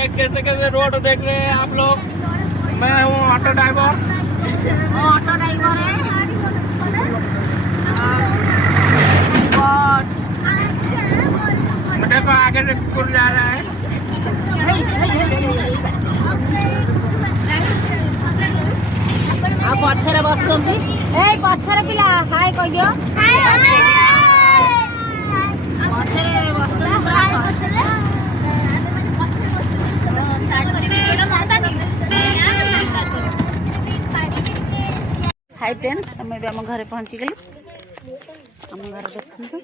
के कैसे कैसे रोड देख रहे हैं आप लोग। मैं हूँ ऑटो ड्राइवर। ऑटो ड्राइवर है। देखो आगे से स्कूल जा रहा है। ଆଉ ପଛରେ ବସୁଛନ୍ତି। ଏଇ ପଛରେ ପିଲା ହାଏ କହିଦିଅ। ପଛରେ हाय फ्रेंड्स, आम आम घर पहुँची गली। आम घर देखते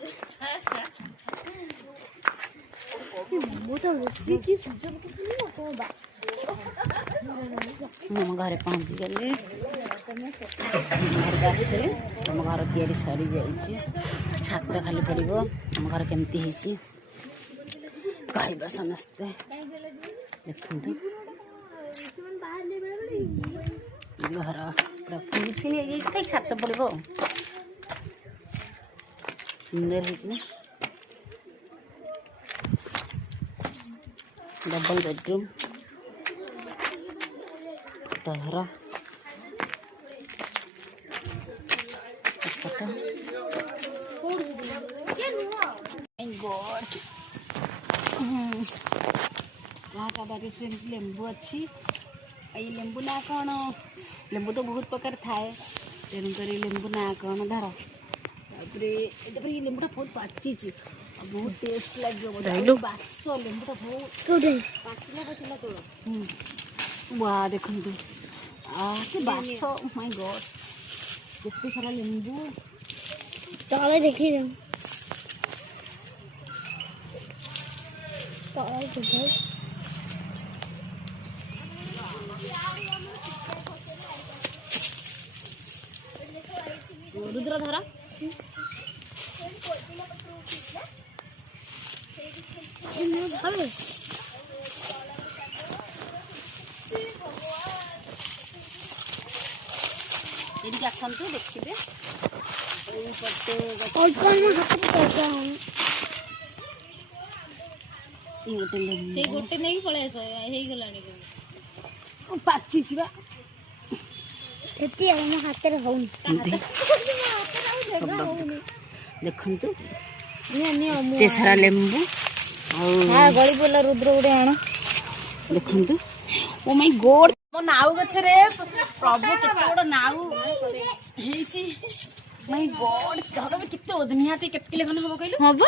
आम घर पहुँची गली। घर आसते आम घर तैयारी सरी जाइए। छात खाली पड़ो आम घर केमती कहवा समस्ते देखते घर पूरा फुली फिली छात पड़ो सुंदर है। डबल बेडरूम तहरा यहाँ का बारिश लेंबू अच्छी। ये लेंबू ना कौन लेंबू तो बहुत प्रकार थाए तेणुक लेंबू ना कौन धर तापर ये लेंबूटा बहुत पाची बहुत टेस्ट लगे बास लेंबूटा बहुत पाचिला पाचिला तोड़ वाह देखते के बास माय गॉड केते सारा लेंबू तले देखी रुद्र धरा आसतु देखिए गोटे नहीं पलि पाची हाथ देखु सारा लेंबू गली बोला रुद्र गोटे आण देखु ओ माय गॉड मो नाउ गछरे प्रभु केते बड़ नाउ माय गॉड धर में केते निहाती केते किलो खन हो कहलु हबो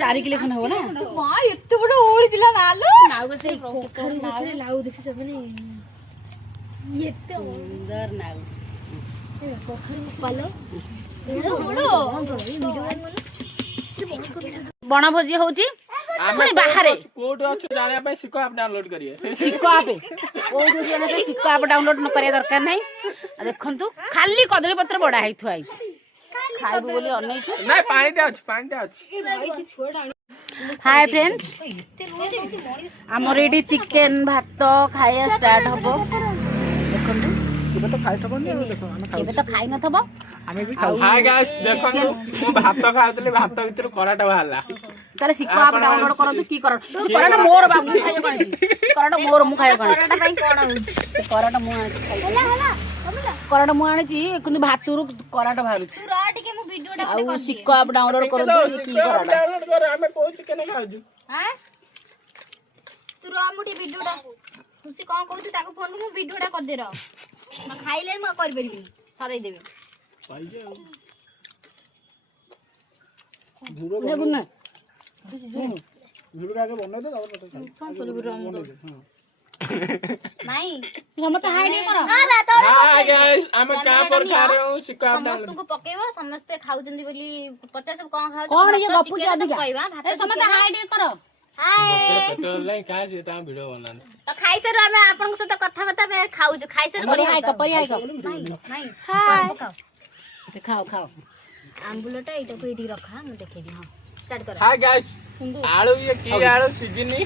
4 किलो खन हो ना मां एते बड़ ओळी दिला नालो नाउ गछरे पोखरी गछरे लाउ देखि छ माने एते सुंदर नाउ पोखरी पालो बण भोजी होची बाहर सिको आप डाउनलोड करिए। सिको आप सिको आप डाउनलोड न करिया दरकार नहीं। देखंतु खाली कदली पत्र बड़ा है थुआई खाइबु बोली अनै छु नहीं पानी टा अछि। हाय फ्रेंड्स, हमर एडी चिकन भात खाया स्टार्ट हबो। देखंतु केबे तो खाइ थबो नै देखो हम केबे तो खाइ न थबो आमे भी खाउ। हाय गाइस देखंतु मो भात खाउतले भात भीतर कराटा बाहला ताले सिको आप डाउनलोड करंतु की कराटा मोर बाबू खाइयो कहि कराटा मोर मु खाइयो कहि कराटा भाई कोन हो कराटा मु आछि हला कराटा मु आछि किंतु भातुरु कराटा भालु तू रा टिके मु वीडियोटा आ सिको आप डाउनलोड करंतु की कराटा डाउनलोड कर आमे कोइ चिकन खाउजु। हां तू रा मुठी वीडियोटा तुसी कोन कहू ताको फोन को मु वीडियोटा कर दे र न खाइले म कर परबिनी सरै देबे पाइजे ले बुना वीडियो आगे बना दे और नहीं हम तो हाय नहीं करो। हां गाइस हम का पर खा रहे हो सिको आप समस्त को पकेबो समस्त खाउ जंदी बोली 50 सब कोन खाउ कौन ये गप्पू जा दिगा कहबा भात समस्त हाय नहीं करो। हाय पेट्रोल नहीं का जे ता वीडियो बना तो खाइ सर हम आपन को साथ कथा बता में खाउ जो खाइ सर परी हाय का नहीं नहीं हाय खाओ खाओ आंबुलटा एटा को एडी रखा हम देखे दी। हां स्टार्ट कर। हाय गाइस आलू ये की आलू सीजनी